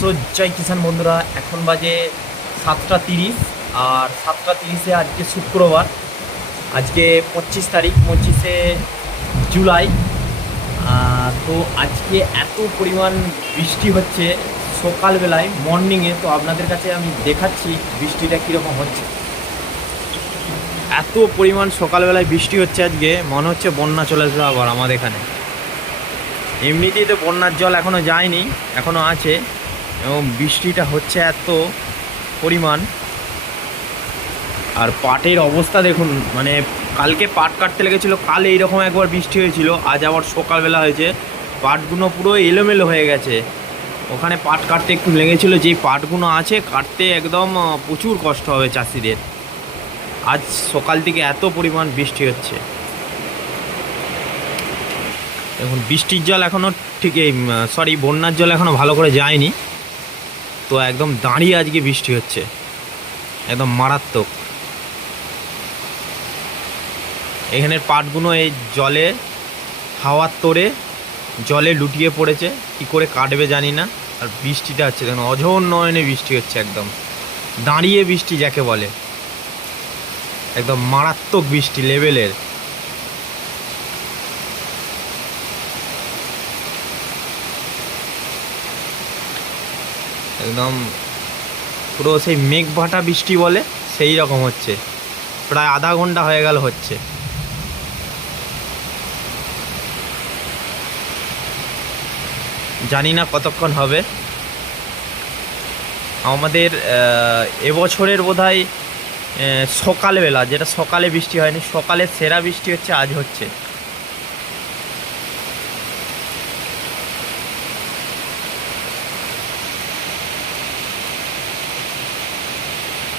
So জয় কিষান বন্ধুরা, এখন বাজে সাতটা তিরিশ, আর সাতটা তিরিশে আজকে শুক্রবার। আজকে পঁচিশ তারিখ, পঁচিশে জুলাই। তো আজকে এত পরিমাণ বৃষ্টি হচ্ছে সকালবেলায়, মর্নিংয়ে, তো আপনাদের কাছে আমি দেখাচ্ছি বৃষ্টিটা কীরকম হচ্ছে। এত পরিমাণ সকালবেলায় বৃষ্টি হচ্ছে আজকে, মনে হচ্ছে বন্যা চলে আসবে আবার আমাদের এখানে। এমনিতেই তো বন্যার জল এখনও যায়নি এখনও আছে। এবং বৃষ্টিটা হচ্ছে এত পরিমাণ। আর পাটের অবস্থা দেখুন মানে কালকে পাট কাটতে লেগেছিলো, কাল এইরকম একবার বৃষ্টি হয়েছিল, আজ আবার সকালবেলা হয়েছে। পাটগুলো পুরো এলোমেলো হয়ে গেছে। ওখানে পাট কাটতে একটু লেগেছিলো, যেই পাটগুলো আছে, কাটতে একদম প্রচুর কষ্ট হবে চাষিদের। আজ সকাল থেকে এত পরিমাণ বৃষ্টি হচ্ছে। এখন বৃষ্টির জল এখনও ঠিক এই সরি বন্যার জল এখনও ভালো করে যায়নি। তো একদম দাঁড়িয়ে আজকে বৃষ্টি হচ্ছে। একদম মারাত্মক। এখানের পাটগুলো এই জলে, হাওয়ার তোরে জলে লুটিয়ে পড়েছে। কি করে কাটবে জানি না। আর বৃষ্টিটা হচ্ছে দেখুন, অঝোর নয়নে বৃষ্টি হচ্ছে একদম। দাঁড়িয়ে বৃষ্টি যাকে বলে। একদম মারাত্মক বৃষ্টি লেভেলের। একদম পুরো সেই মেঘ ভাটা বৃষ্টি বলে, সেই রকম হচ্ছে। প্রায় আধা ঘণ্টা হয়ে গেল হচ্ছে। জানি না কতক্ষণ হবে। আমাদের এবছরের বোধ হয় সকালবেলা, যেটা সকালে বৃষ্টি হয়নি, সকালে সেরা বৃষ্টি হচ্ছে, আজ হচ্ছে।